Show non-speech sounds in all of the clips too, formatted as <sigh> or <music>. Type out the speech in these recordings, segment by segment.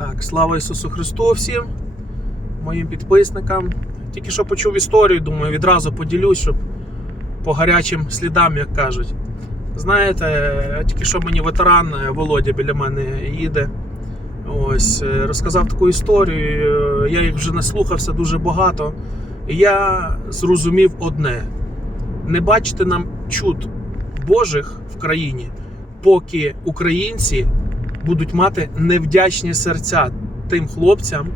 Так, слава Ісусу Христу всім, моїм підписникам. Тільки що почув історію, думаю, відразу поділюсь, щоб по гарячим слідам, як кажуть. Знаєте, тільки що мені ветеран е, Володя біля мене їде. Ось, е, розказав таку історію. е, Я їх вже наслухався дуже багато. І я зрозумів одне: не бачити нам чуд Божих в країні, поки українці будуть мати невдячні серця тим хлопцям,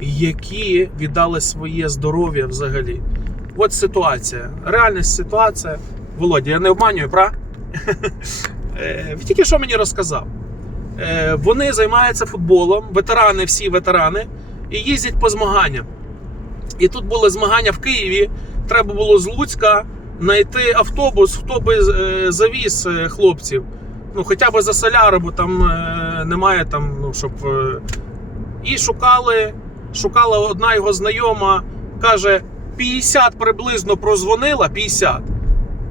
які віддали своє здоров'я взагалі. От ситуація. Реальна ситуація. Володя, я не обманюю, пра? <laughs> Е, тільки що мені розказав? Е, Вони займаються футболом, ветерани, всі ветерани, і їздять по змаганням. І тут були змагання в Києві. Треба було з Луцька знайти автобус, хто би е, завіз хлопців. Ну, хоча б за соляри, бо там е, немає там, ну, щоб. е, І шукали, шукала одна його знайома, каже, 50 приблизно прозвонила, 50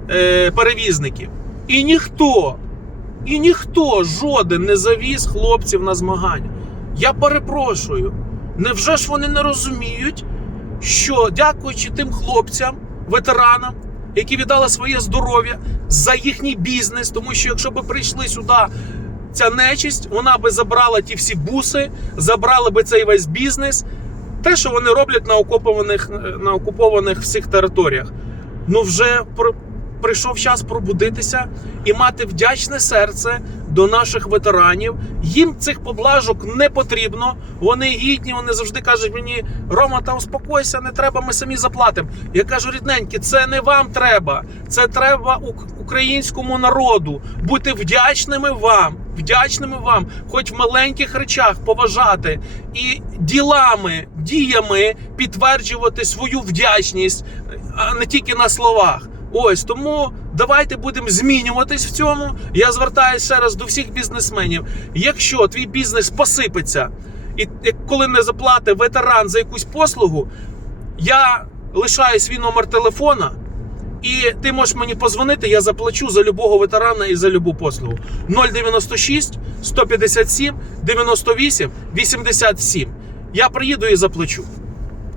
е, перевізників. І ніхто, і ніхто жоден не завіз хлопців на змагання. Я перепрошую, невже ж вони не розуміють, що дякуючи тим хлопцям, ветеранам, які віддали своє здоров'я за їхній бізнес, тому що якщо б прийшли сюди ця нечисть, вона би забрала ті всі буси, забрала би цей весь бізнес, те, що вони роблять на окупованих, на окупованих всіх територіях. Ну вже при- прийшов час пробудитися і мати вдячне серце до наших ветеранів. Їм цих поблажок не потрібно. Вони гідні, вони завжди кажуть мені: Рома, та успокойся, не треба, ми самі заплатимо. Я кажу, рідненькі, це не вам треба, це треба українському народу. Бути вдячними вам, вдячними вам, хоч в маленьких речах поважати і ділами, діями підтверджувати свою вдячність, а не тільки на словах. Ось тому давайте будемо змінюватись в цьому. Я звертаюся ще раз до всіх бізнесменів. Якщо твій бізнес посипеться, і коли не заплатить ветеран за якусь послугу, я лишаю свій номер телефона. І ти можеш мені позвонити, я заплачу за любого ветерана і за любу послугу. 096 157 98 87. Я приїду і заплачу.